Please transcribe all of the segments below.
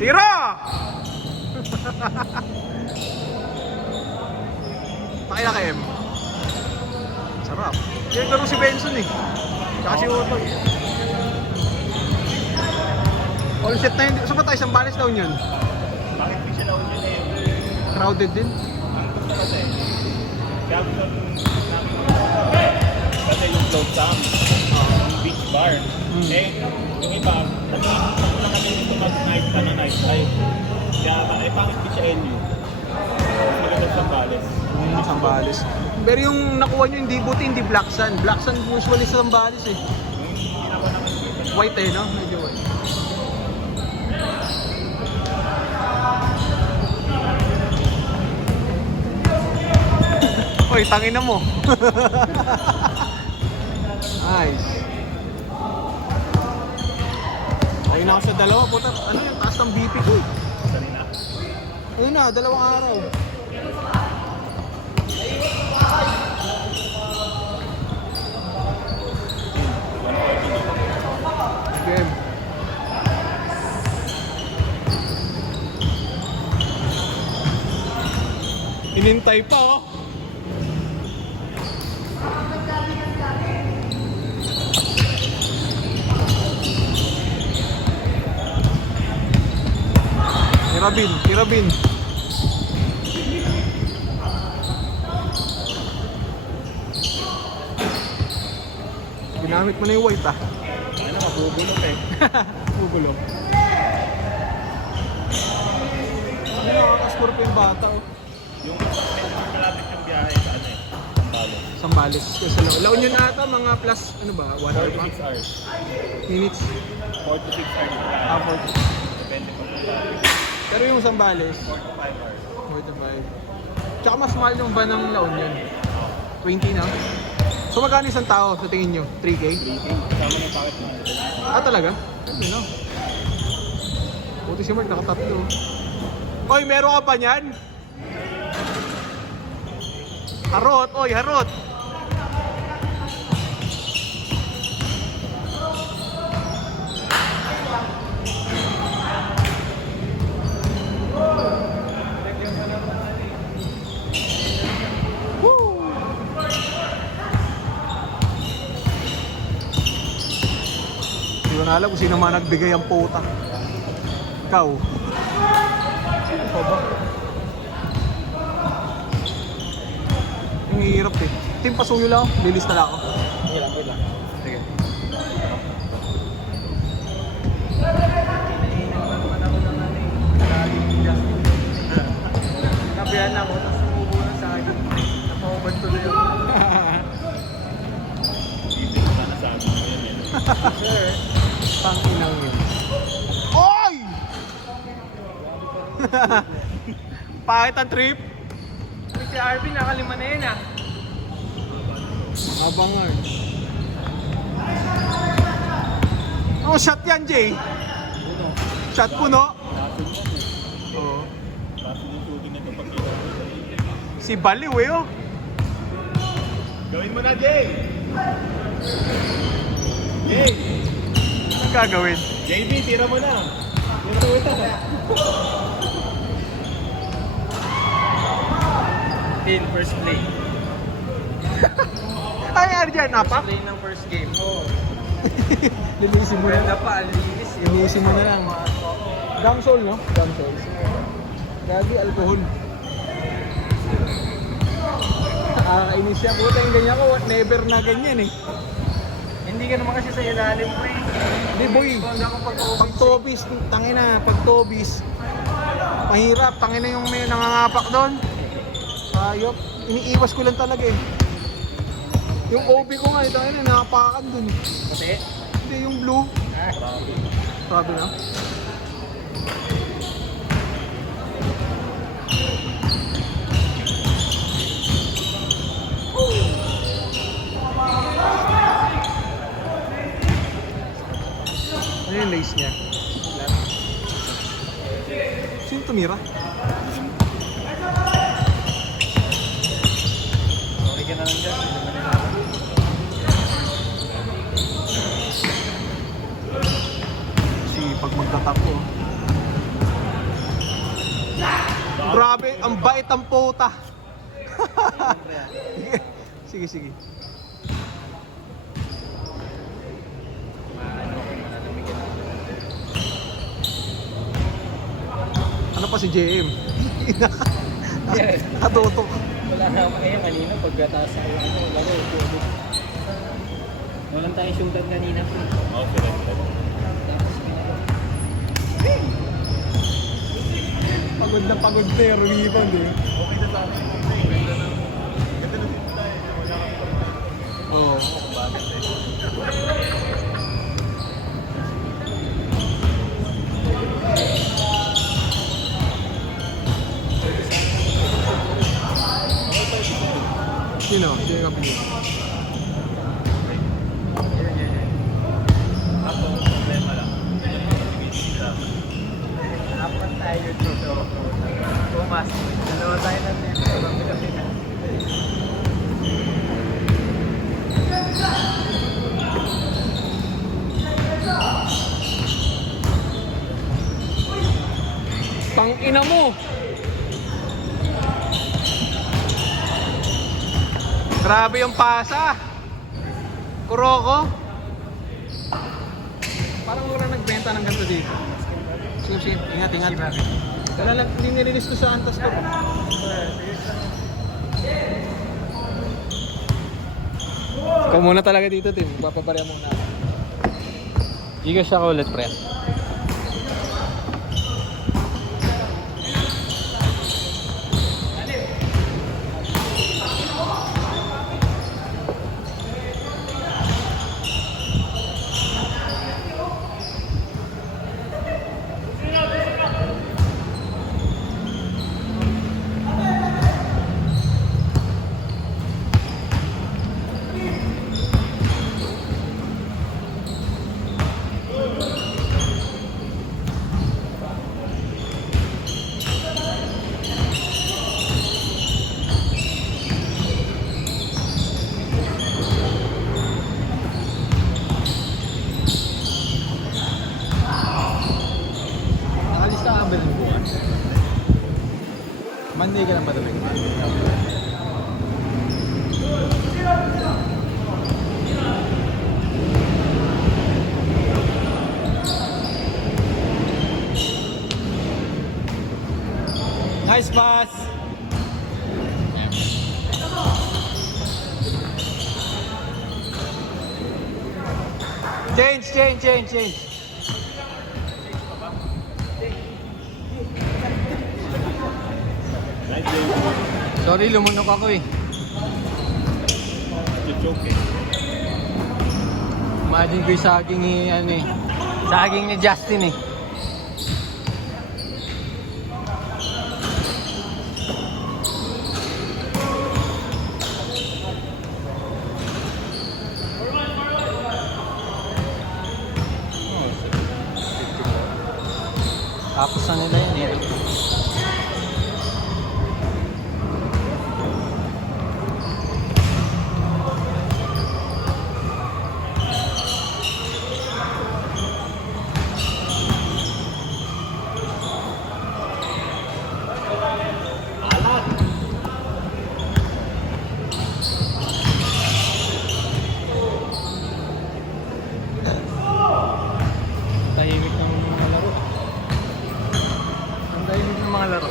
Tira! Pakila kay M. Sarap. Yan laro si Benson eh. Tsaka si Otoy. All set na yun. So ba tayo isang balis daw yun? Bakit di siya naun yun eh? Crowded din. Kasi, kasi yung float tam, yung beach bar. Eh, yung iba, nag-iinit na kami dito mag-night pa na night life. Kaya, eh, pangit di siya NU. Magandang Sambales. Sambales. Pero yung nakuha nyo, hindi buti, hindi Black Sun. Black Sun usually sa Sambales eh. Yung ginawa naman dito. White eh, no? Medyo white. Oy, tangin na mo. Nice. Ayun na ako sa dalawa. Puta, ano yung taas ng BP ko eh. Kanina. Ayun na, dalawang araw. Game. Inintay pa oh. Kirabin. Ginamit mo na yung white ah. Ano, mabubulok eh. Bubulong. Ano nakakascore pa yung bata oh. Yung malapit yung biyahe sa ano eh. Sambales. Sambales. Kasi La Union ata mga plus ano ba? 1 hour 4 to pa? 6 hours. Minutes. 4 to 6 hours. Ah, 40. Depende kung traffic. Pero yung Sambales, 4 to 5 hours. 45. Tsaka mas mahal yung ba ng La Union? 20 na? So magkano isang tao sa tingin nyo? 3K? Kasama na yung packet mo. Ah talaga? Ano no? Buti si Mark nakatatlo. Oy, meron ka pa niyan? Harot! Oy, harot! Hindi ko na alam kung sino man nagbigay ang puta. Ikaw. Sino pa ba? Ang hirap eh. Team pasuyo lang. Lilista lang ako. Wait lang. Sige. Kapihan ako, tapos umubo na sa akin. Napaubad tuloy ako. Hindi ko sana sa amin. Sir, Panginaw yun. Oy! Pangit ang trip. si Arvin nakalima na yun ah. Abangan. Oh, shot yan, Jay. Shot puno. Oo. Tapos yung shooting na ito pag kita. Si Baliw eh, oh. Gawin mo na, Jay! Jay! Anong gagawin? JB, tira mo na! Till first play. Ay, ano dyan, apak? Play ng first game. Oo. Lilisin mo Ganda na. pa, ang linis. Lilisin mo na lang. Damsol, no? Damsol. Gagi, alcohol. Nakakainis siya. Puta yung ganyan ko, never na ganyan eh. Hindi ka naman kasi sa ilalim mo eh. Hindi boy, Hindi ako pag tobis, tangina, pag tobis, mahirap, tangina yung may nangangapak doon. Ayop, iniiwas ko lang talaga eh. Yung OB ko nga, tangina, nangapakan doon eh. Pati? Hindi, yung blue. Ah, Grabe na. Ano yung lace niya? Sino tumira? okay ka na lang dyan. Kasi pag magtatap ko, Grabe, ang bait ang puta. Sige, sige. Ano pa si JM? Nakatutok. Wala na ako eh, kanina pagkataas ako laro. Walang tayong shootout kanina. Oh, sila. Pagod na pagod pero rebound eh. Okay na sa akin. Ganda na. Ganda na dito tayo. Wala kang pag- Oo. Bakit eh? Sino? Sino yung kapili? Ako, problema lang. Apat tayo dito. Pumas. Dalawa tayo na dito. Pang ina mo! Grabe yung pasa! Kuroko! Parang wala nagbenta ng ganito dito. Sige, ingat, ingat. Wala lang, hindi nililis ko sa antas ko. Ikaw muna talaga dito, Tim. Papabarya muna. Igas siya ka ulit, pre. Nakalis ka ba ng buwan? Monday ka lang ba talaga? Nice pass! Change. Nice game. Sorry, lumunok ako eh. Chuchoke eh. Imagine ko yung saging ni, ano eh. Saging ni Justin eh. Tapos na nila yun eh. Alat! Tahimik ng mga laro. Ang tahimik ng mga laro.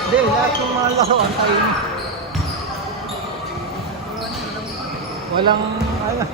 Hindi, lahat ng mga laro ang tahimik. Walang, ano.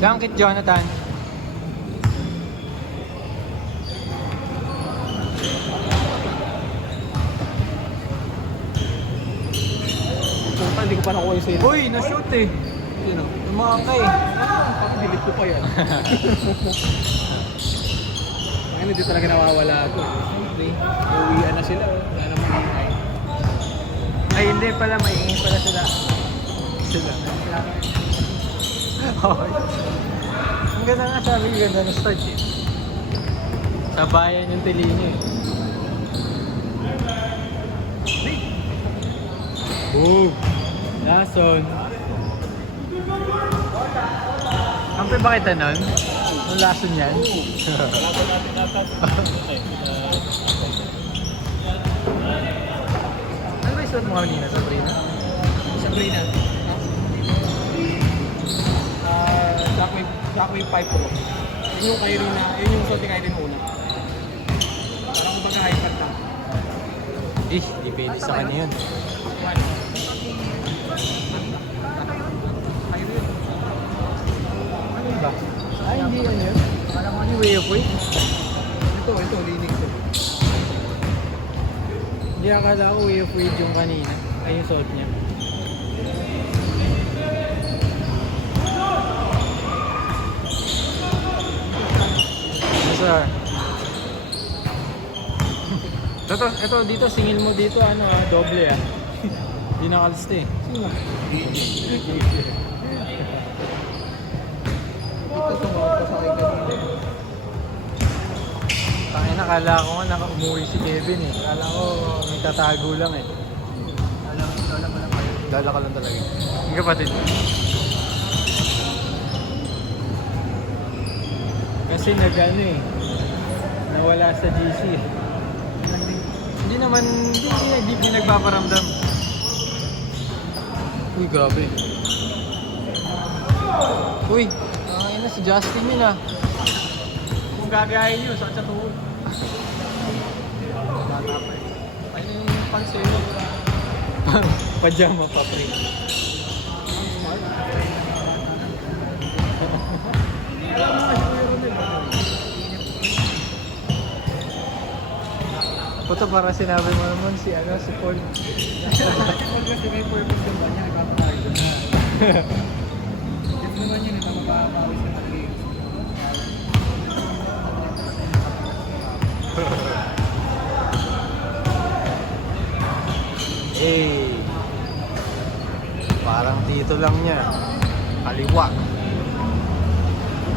Dunkit, Jonathan. Puta, hindi ko pa nakuha yung sa'yo. Uy, na-shoot eh. Yun o, umaka eh. Pakibilit ko pa yan. Ngayon, hindi talaga nawawala ako. Siyempre, uwian na sila. Wala naman ingay. Ay, hindi pala. Maingay pala sila. Sila. Okay. Ang ganda nga sabi ko, ganda ng start eh. Sa bayan yung Tilinyo eh. Oh! Lason. Kampi ba kita nun? Ang lason yan? Wala natin natas. Ano ba yung suot mo kanina, Sabrina? Sabrina. Shockwave 5 Pro. Yun yung kay Rina, yun yung suot ni Kyrie una. Parang kumbaga iPad lang. Di pwede sa kanya yun. Ano ba? Ay, hindi yan yun. Alam mo ni Way of Way? Ito, linig to. Hindi akala ko Way of Way yung kanina. Ay, yung suot niya. Sir. Ito, dito, singil mo dito, ano doble ah. Hindi nakaliste eh. Sino? Ito tumawag ko sa akin kanina. Tangin, nakala ko nga umuwi si Kevin eh. Akala ko may tatago lang eh. Lola mo lang kayo. Dala ka lang talaga. Yung kapatid. Kasi nag-ano eh. Nawala sa GC eh. Hindi naman, hindi nagpaparamdam. Uy, grabe. Uy, ay na si Justin yun ah. Kung gagayahin nyo, saan sa tuhod? Bata pa eh. Ayun na yung panselo. Pajama pa pre. Ang smart. Puto para sinabi mo naman si Paul. Paul kasi may purpose yung ba niya, nagpapakain doon na. Yes naman yun, napapawis na mag-games. Eh, parang dito lang niya. Kaliwa.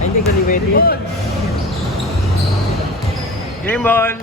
Ay, hindi kaliwete. Game ball!